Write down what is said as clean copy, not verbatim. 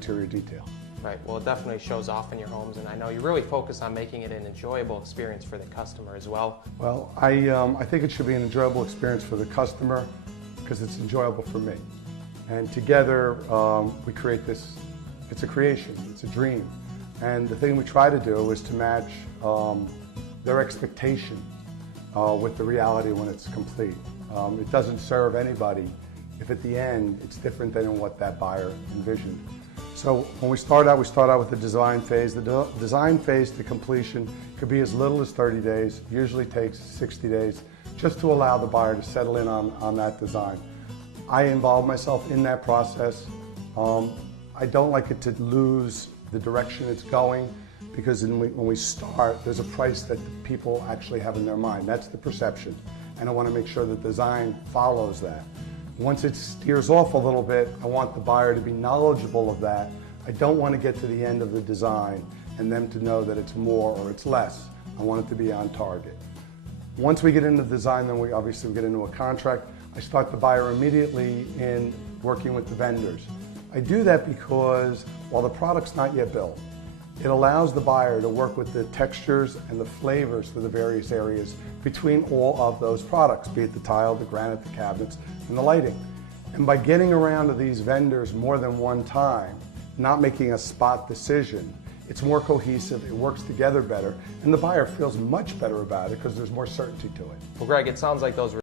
interior detail. Right, well it definitely shows off in your homes, and I know you really focus on making it an enjoyable experience for the customer as well. Well, I think it should be an enjoyable experience for the customer because it's enjoyable for me. And together we create this, it's a creation, it's a dream. And the thing we try to do is to match their expectation with the reality when it's complete. It doesn't serve anybody if at the end it's different than what that buyer envisioned. So when we start out with the design phase. The design phase to completion could be as little as 30 days, usually takes 60 days, just to allow the buyer to settle in on that design. I involve myself in that process. I don't like it to lose the direction it's going, because when we start, there's a price that people actually have in their mind. That's the perception. And I want to make sure that design follows that. Once it steers off a little bit, I want the buyer to be knowledgeable of that. I don't want to get to the end of the design and them to know that it's more or it's less. I want it to be on target. Once we get into design, then we obviously get into a contract. I start the buyer immediately in working with the vendors. I do that because while the product's not yet built, it allows the buyer to work with the textures and the flavors for the various areas between all of those products, be it the tile, the granite, the cabinets, and the lighting. And by getting around to these vendors more than one time, not making a spot decision, it's more cohesive, it works together better, and the buyer feels much better about it because there's more certainty to it. Well, Greg, it sounds like those